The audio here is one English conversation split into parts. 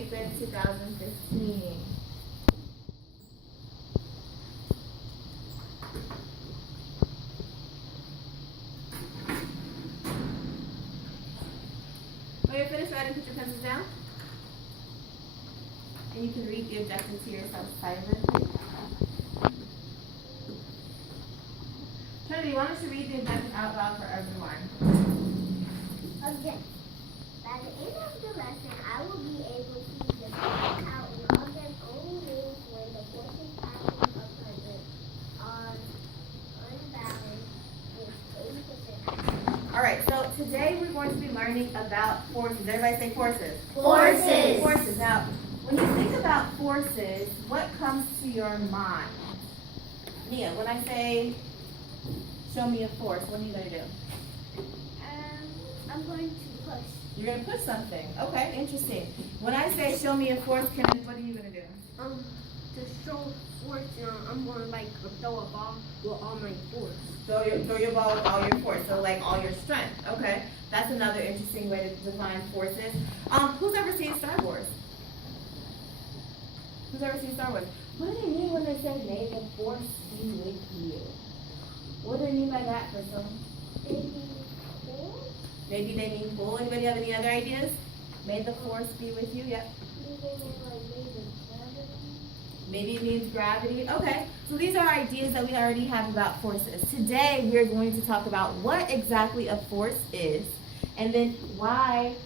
May 5th, 2015. When you're finished writing, put your pencils down. And you can read the objective to yourself silently. Trinity, why don't you read the objective out loud for everyone? Again, by the end of the lesson, I will be able to figure out an object only moves when the forces acting upon it are unbalanced with 80%. All right, so today we're going to be learning about forces. Everybody say forces. Forces. Forces. Now, when you think about forces, what comes to your mind? Nia, when I say, show me a force, what are you going to do? I'm going to push. You're going to push something. Okay, interesting. When I say, show me a force, Kenneth, what are you going to do? To show force, I'm going to like throw a ball with all my force. Throw your ball with all your force, so like all your strength. Okay, that's another interesting way to define forces. Who's ever seen Star Wars? Who's ever seen Star Wars? What do they mean when they say, may the force be with you? What do they mean by that, Crystal? Maybe they mean cool. Anybody have any other ideas? May the force be with you. Yep. Maybe it means gravity. Okay, so these are ideas that we already have about forces. Today we are going to talk about what exactly a force is, and then why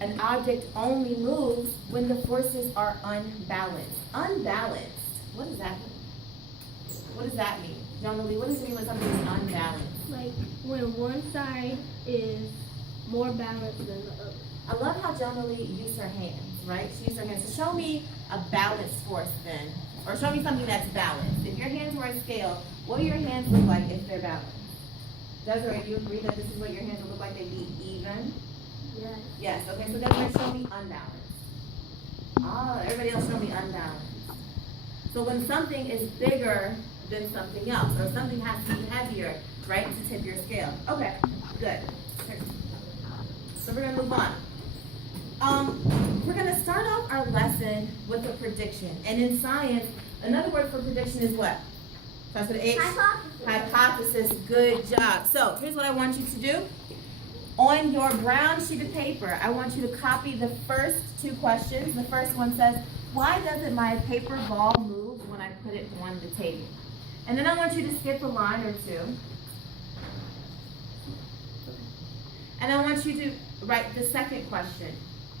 an object only moves when the forces are unbalanced. Unbalanced. What does that mean? What does that mean? John Lee, what does it mean when something is unbalanced? Like when one side is more balanced than the other. I love how Jonah Lee used her hands, right? She used her hands. So show me a balanced force then. Or show me something that's balanced. If your hands were a scale, what do your hands look like if they're balanced? Desiree, do you agree that this is what your hands would look like? They'd be even? Yes. Yes. Okay, so Desiree, show me unbalanced. Oh, everybody else show me unbalanced. So when something is bigger than something else, or something has to be heavier, right, to tip your scale. Okay, good. So we're going to move on. We're going to start off our lesson with a prediction. And in science, another word for prediction is what? Starts with H? Hypothesis. Hypothesis. Good job. So here's what I want you to do. On your brown sheet of paper, I want you to copy the first two questions. The first one says, why doesn't my paper ball move when I put it on the table? And then I want you to skip a line or two. And I want you to write the second question,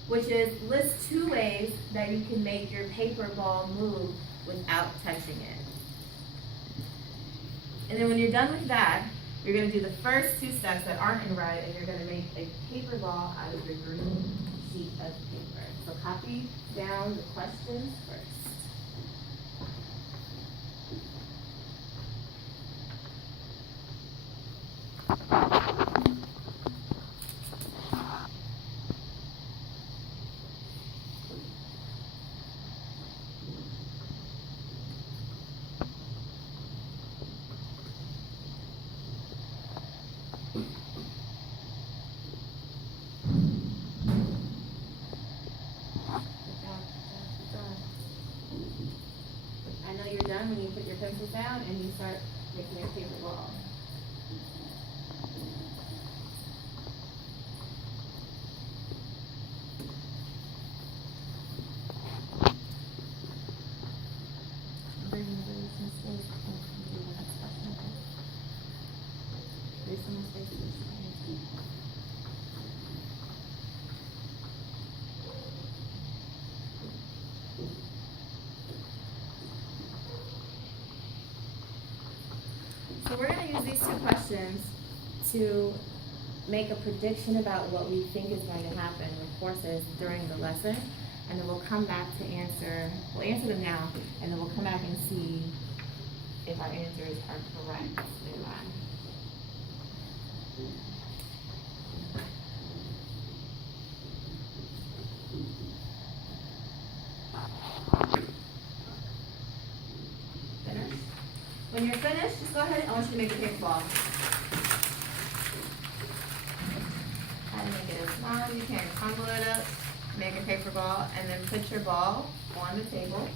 which is list 2 ways that you can make your paper ball move without touching it. And then when you're done with that, you're going to do the first 2 steps that aren't in red, and you're going to make a paper ball out of your green sheet of paper. So copy down the questions first. I know you're done when you put your pencils down and you start making your paper ball. So we're going to use these 2 questions to make a prediction about what we think is going to happen with forces during the lesson. And then we'll come back to we'll answer them now, and then we'll come back and see if our answers are correct later on. When you're finished, just go ahead. I want you to make a paper ball. Try to make it as small as you can. Crumble it up. make a paper ball, and then put your ball on the table,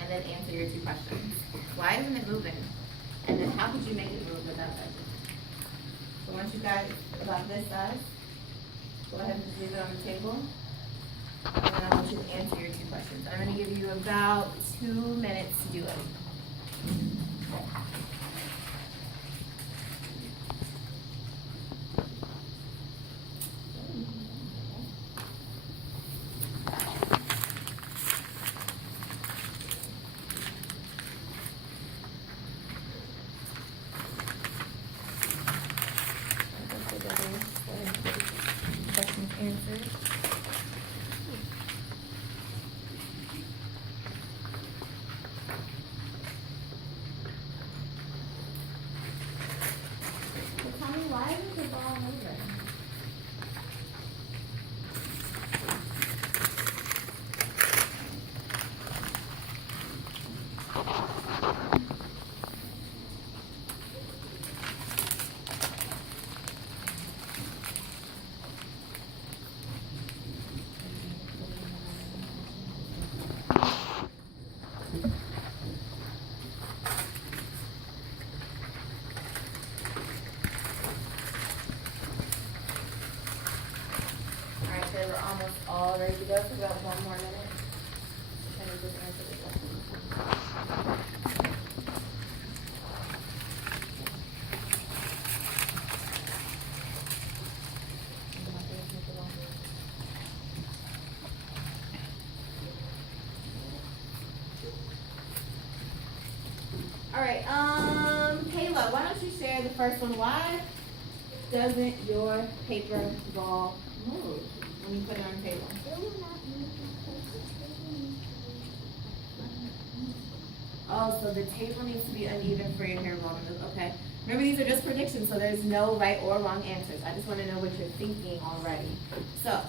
and then answer your 2 questions. Why isn't it moving? And then how could you make it move without that? So once you got it about this size, go ahead and just leave it on the table. And then I want you to answer your 2 questions. I'm going to give you about 2 minutes to do it. Questions answered. So tell me, why is the ball moving? Alright, so we're almost all ready to go for about 1 more minute. Can we just answer the question? Alright, Kayla, why don't you share the first one? Why doesn't your paper ball move when you put it on the table? It will not move because the table needs to be Oh, so the table needs to be uneven for your hair ball to move. Okay. Remember, these are just predictions, so there's no right or wrong answers. I just want to know what you're thinking already. So,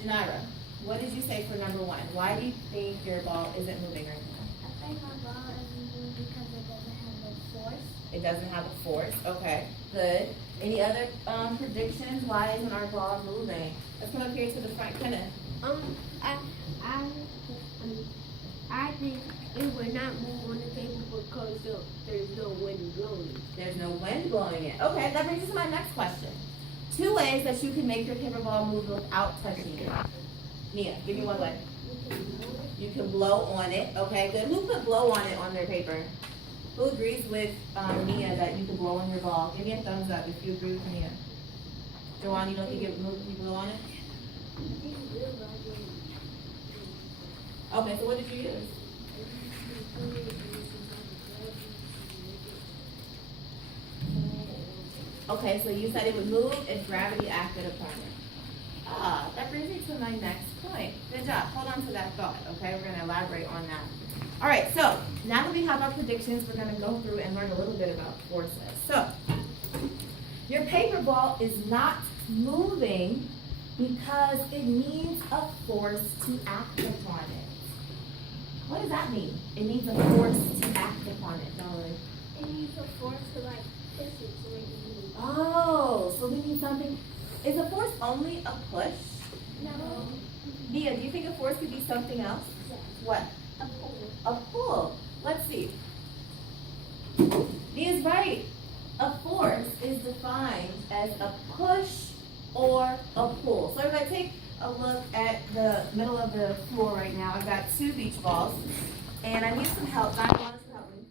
Janira, what did you say for number 1? Why do you think your ball isn't moving right now? I think my ball isn't moving because it doesn't have the force. It doesn't have a force. Okay, good. Any other predictions? Why isn't our ball moving? Let's come up here to the front. Kinda. I think it will not move on the table because there's no wind blowing. There's no wind blowing it. Okay, that brings us to my next question. 2 ways that you can make your paper ball move without touching it. Nia, give me 1 way. You can blow on it. Okay, good. Who put blow on it on their paper? Who agrees with Nia that you can blow on your ball? Give me a thumbs up if you agree with Nia. Joanne, you don't think it moves when you blow on it? Okay, so what did you use? Okay, so you said it would move if gravity acted upon it. Ah, that brings me to my next point. Good job. Hold on to that thought, okay? We're going to elaborate on that. All right, so now that we have our predictions, we're going to go through and learn a little bit about forces. So, your paper ball is not moving because it needs a force to act upon it. What does that mean? It needs a force to act upon it, Dolly. It needs a force to like push it so it can move. Oh, so we need something. Is a force only a push? No. Nia, do you think a force could be something else? Yes. What? A pull. A pull. Let's see. Nia's right. A force is defined as a push or a pull. So everybody take a look at the middle of the floor right now. I've got 2 beach balls, and I need some help. Donnie, want us to help me?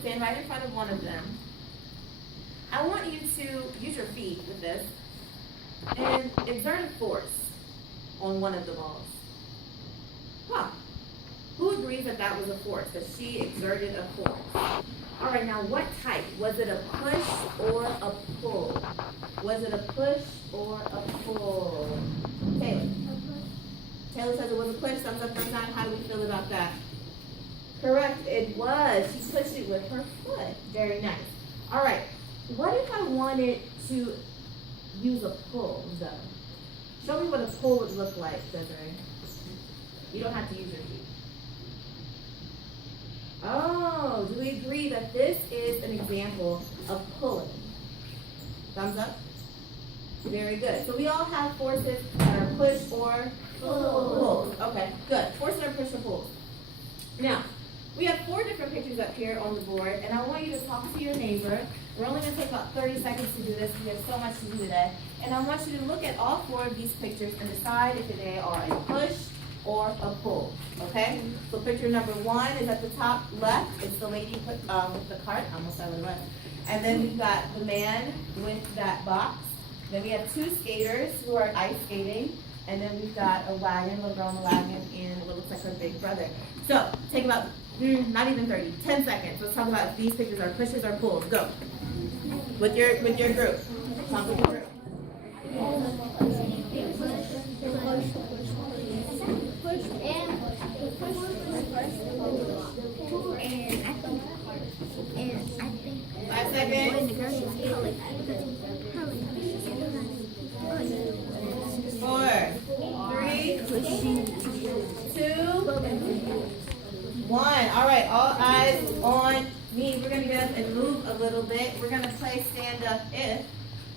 Stand right in front of one of them. I want you to use your feet with this and exert a force on one of the balls. Huh. Who agrees that that was a force, that she exerted a force? All right, now what type? Was it a push or a pull? Was it a push or a pull? Taylor. Taylor says it was a push. Thumbs up, thumbs down. How do we feel about that? Correct, it was. She pushed it with her foot. Very nice. All right, what if I wanted to use a pull, though? Show me what a pull would look like, Desiree. You don't have to use your feet. Oh, do we agree that this is an example of pulling? Thumbs up. Very good. So we all have forces that are push or pull. Okay, good. Forces are push or pull. Now, we have 4 different pictures up here on the board, and I want you to talk to your neighbor. We're only going to take about 30 seconds to do this. We have so much to do today. And I want you to look at all 4 of these pictures and decide if they are a push or a pull. Okay? So picture number 1 is at the top left. It's the lady with the cart. I almost said what it was. And then we've got the man with that box. Then we have 2 skaters who are ice skating. And then we've got a wagon, a little girl in a wagon, and what looks like her big brother. So, take about, not even 30, 10 seconds. Let's talk about if these pictures are pushes or pulls. Go. With your group. Talk with your group. And I think 5 seconds. 4, 3, 2, 1. All right, all eyes on me. We're going to get up and move a little bit. We're going to play stand up if.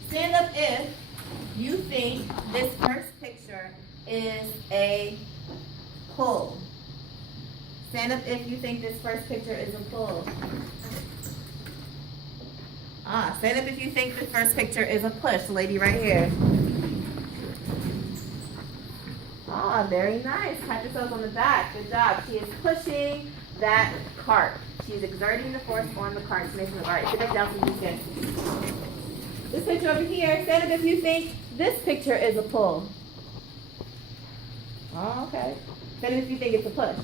Stand up if you think this first picture is a pull. Stand up if you think this first picture is a pull. Stand up if you think the first picture is a push. The lady right here. Very nice. Pat yourself on the back. Good job. She is pushing that cart. She's exerting the force on the cart to make it move. All right, sit back down so you can. This picture over here, stand up if you think this picture is a pull. Okay. Stand up if you think it's a push.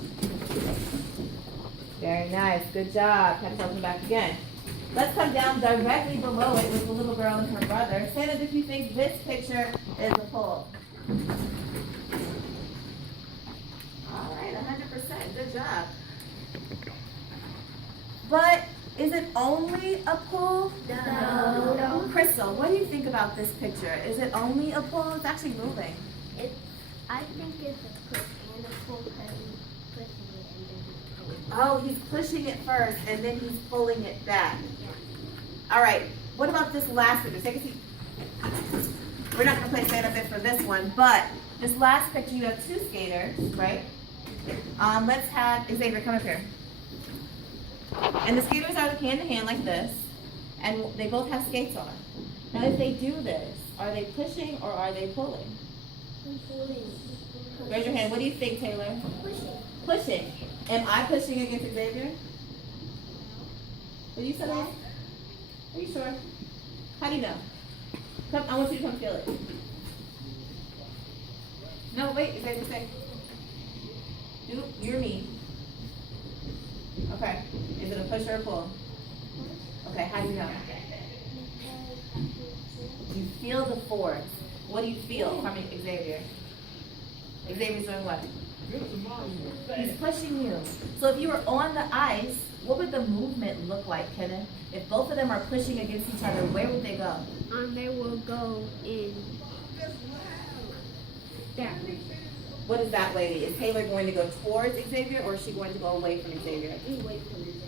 Very nice. Good job. Pat yourself on the back again. Let's come down directly below it with the little girl and her brother. Stand up if you think this picture is a pull. All right, 100%. Good job. But is it only a pull? No. Crystal, what do you think about this picture? Is it only a pull? It's actually moving. I think it's a push and a pull because he's pushing it and then he's pulling it. Oh, he's pushing it first and then he's pulling it back. All right, what about this last picture? Take a seat. We're not going to play stand up for this one, but this last picture, you have 2 skaters, right? Let's have Xavier come up here. And the skaters are hand to hand like this, and they both have skates on. Now, if they do this, are they pushing or are they pulling? Pulling. Raise your hand. What do you think, Taylor? Pushing. Pushing. Am I pushing against Xavier? What you said? Yes. Are you sure? How do you know? Come, I want you to come feel it. No, wait, Xavier, say. You're me. Okay. Is it a push or a pull? Okay, how do you know? You feel the force. What do you feel from Xavier? Xavier's doing what? He's pushing you. So if you were on the ice, what would the movement look like, Kenneth? If both of them are pushing against each other, where would they go? They will go in that way. What is that lady? Is Taylor going to go towards Xavier or is she going to go away from Xavier?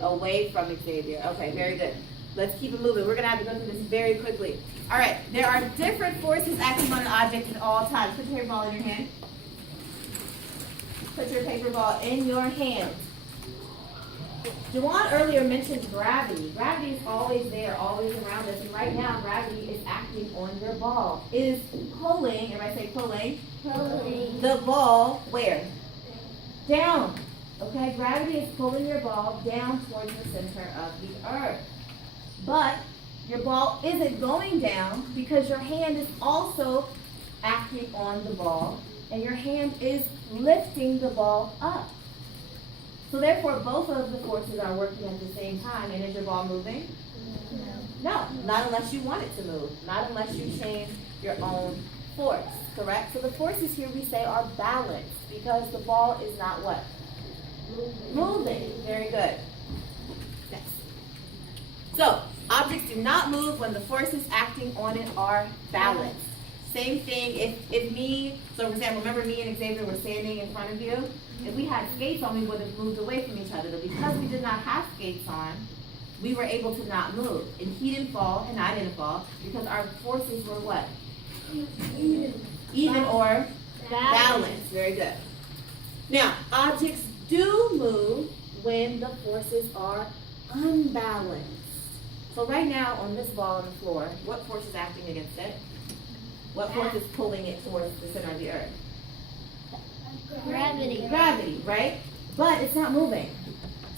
Away from Xavier. Okay, very good. Let's keep it moving. We're going to have to go through this very quickly. All right, there are different forces acting on an object at all times. Put your paper ball in your hand. Put your paper ball in your hand. Jawan earlier mentioned gravity. Gravity is always there, always around us. And right now, gravity is acting on your ball. It is pulling, everybody say pulling. Pulling. The ball where? Down. Okay, gravity is pulling your ball down towards the center of the earth. But your ball isn't going down because your hand is also acting on the ball. And your hand is lifting the ball up. So therefore, both of the forces are working at the same time. And is your ball moving? No, not unless you want it to move. Not unless you change your own force, correct? So the forces here we say are balanced because the ball is not what? Moving. Very good. Next. So, objects do not move when the forces acting on it are balanced. Same thing if me, so for example, remember me and Xavier were standing in front of you? If we had skates on, we would have moved away from each other. But because we did not have skates on, we were able to not move. And he didn't fall and I didn't fall because our forces were what? Even or balanced. Very good. Now, objects do move when the forces are unbalanced. So right now on this ball on the floor, what force is acting against it? What force is pulling it towards the center of the earth? Gravity. Gravity, right? But it's not moving.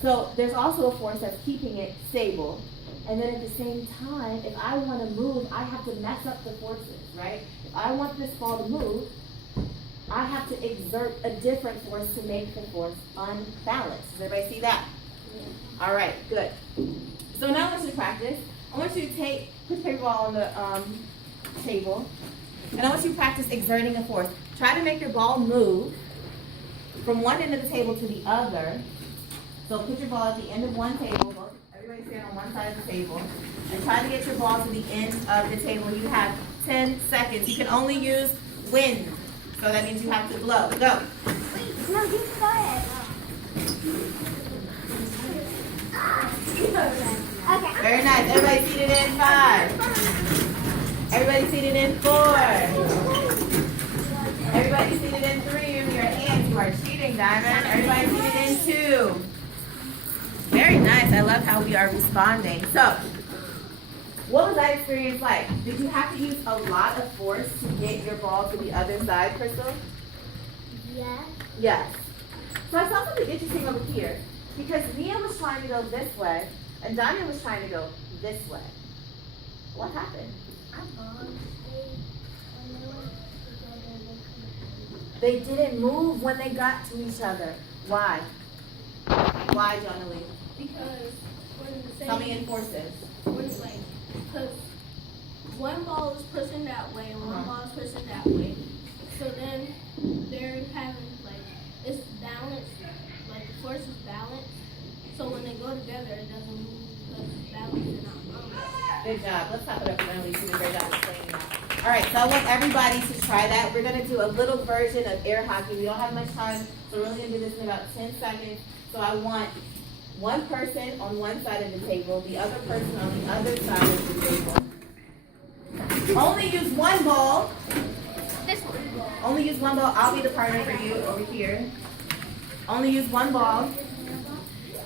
So there's also a force that's keeping it stable. And then at the same time, if I want to move, I have to mess up the forces, right? If I want this ball to move, I have to exert a different force to make the force unbalanced. Does everybody see that? Yeah. All right, good. So now I want you to practice. I want you to put the paper ball on the table. And I want you to practice exerting a force. Try to make your ball move from one end of the table to the other. So put your ball at the end of one table. Everybody stand on one side of the table. And try to get your ball to the end of the table. You have 10 seconds. You can only use wind. So that means you have to blow. Go. No, you start. Okay. Very nice. Everybody seated in 5. Everybody seated in 4. Everybody seated in 3. With your hands, you are cheating, Diamond. Everybody seated in 2. Very nice. I love how we are responding. So, what was that experience like? Did you have to use a lot of force to get your ball to the other side, Crystal? Yes. Yes. So I saw something interesting over here because Mia was trying to go this way and Diamond was trying to go this way. What happened? They didn't move when they got to each other. Why? Why, Jonathan? Because when the same, Tell me in forces. because one ball is pushing that way and one ball is pushing that way. So then they're having it's balanced, the force is balanced. So when they go together, it doesn't move because it's balanced and not unbalanced. Good job. Let's talk about Emily. She did a great job explaining that. All right, so I want everybody to try that. We're going to do a little version of air hockey. We don't have much time, so we're only going to do this in about 10 seconds. So I want one person on one side of the table, the other person on the other side of the table. Only use one ball. This one. Only use one ball. I'll be the partner for you over here. Only use one ball.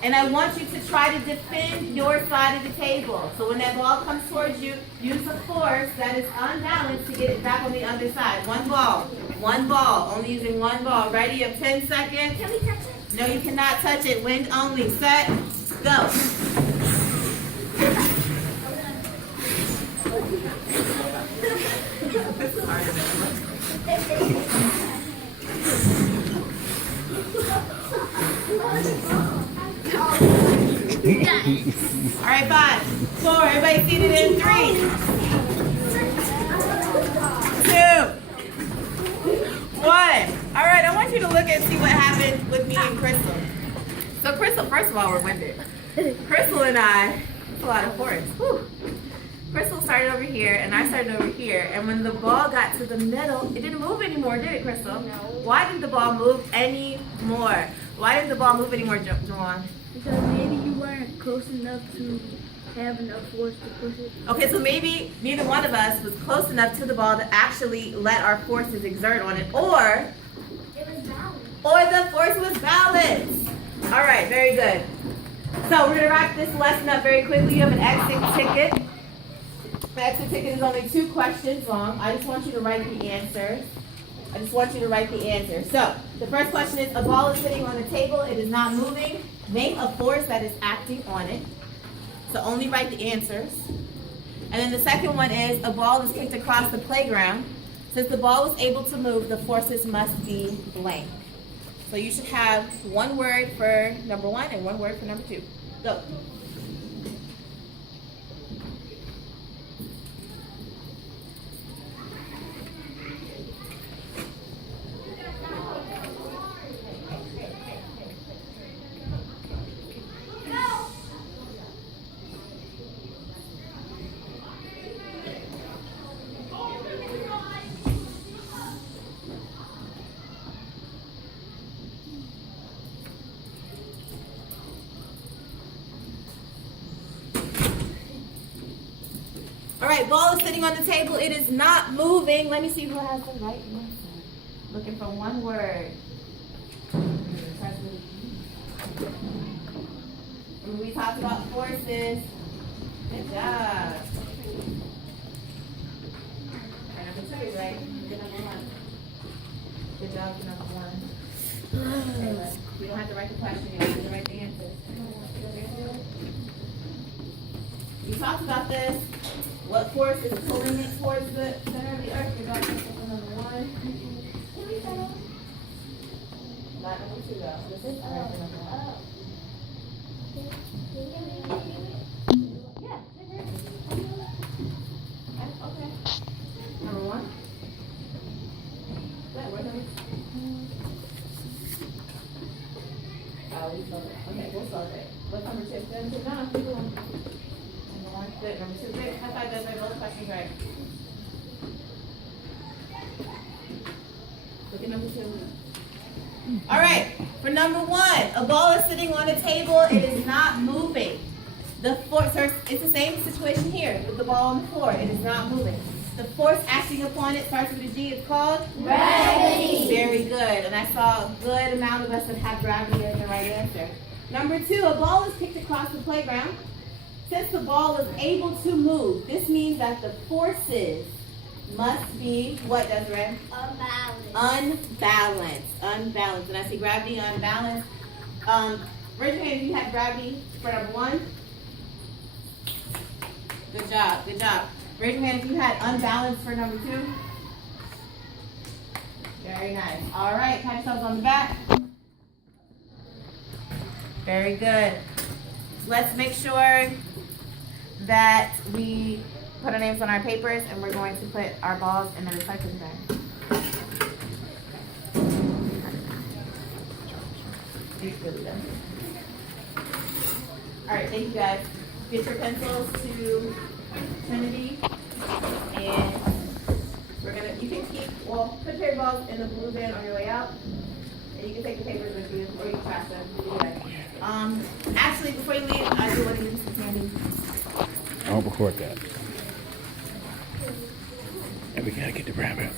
And I want you to try to defend your side of the table. So when that ball comes towards you, use a force that is unbalanced to get it back on the other side. One ball. One ball. Only using one ball. Ready? You have 10 seconds. Can we touch it? No, you cannot touch it. Wind only. Set. Go. This is harder than it looks. All right, 5, 4. Everybody seated in 3, 2, 1. All right, I want you to look and see what happened with me and Crystal. So Crystal, first of all, we're winded. Crystal and I, that's a lot of force. Whew. Crystal started over here, and I started over here. And when the ball got to the middle, it didn't move anymore, did it, Crystal? No. Why didn't the ball move anymore? Why didn't the ball move anymore, Jawan? Because maybe you weren't close enough to have enough force to push it. Okay, so maybe neither one of us was close enough to the ball to actually let our forces exert on it, or It was balanced. the force was balanced. All right, very good. So we're gonna wrap this lesson up very quickly. You have an exit ticket. The exit ticket is only 2 questions long. I just want you to write the answers. So the first question is, a ball is sitting on a table. It is not moving. Name a force that is acting on it. So only write the answers. And then the second one is, a ball is kicked across the playground. Since the ball was able to move, the forces must be blank. So you should have one word for number 1 and one word for number 2. Go. right, ball is sitting on the table. It is not moving. Let me see who has the right answer. Looking for one word. Remember we talked about forces. Good job. And number 2 is right. Good number 1. Good job for number 1. Okay, you don't have to write the question. You have to write the answer. We talked about this. What force is pulling it towards the center of the earth? Good job for number 1. Not number 2 though. This is right for number 1. Yeah. Okay. Number 1. Good. Where's number 2? Oh, we spelled it. Okay, we'll spell it. What's number 2? Good. No, keep going. Number 1. Good. Number 2. Good. High five. Those are both questions right. Look at number 2. All right, for number 1, a ball is sitting on a table. It is not moving. The force, it's the same situation here with the ball on the floor. It is not moving. The force acting upon it starts with a G. It's called gravity. Very good. And I saw a good amount of us that have gravity as the right answer. Number 2, a ball is kicked across the playground. Since the ball is able to move, this means that the forces must be, what, Desiree? Unbalanced. Unbalanced. And I see gravity, unbalanced. Raise your hand if you had gravity for number 1. Good job. Good job. Raise your hand if you had unbalanced for number 2. Very nice. All right. Pat yourselves on the back. Very good. Let's make sure that we put our names on our papers, and we're going to put our balls in the recycling bin. All right, thank you guys. Get your pencils to Trinity, and you can put your balls in the blue bin on your way out, and you can take the papers with you, or you can trash them. Actually, before you leave, I do want to give you some candy. I'll record that. And we gotta get the rabbit.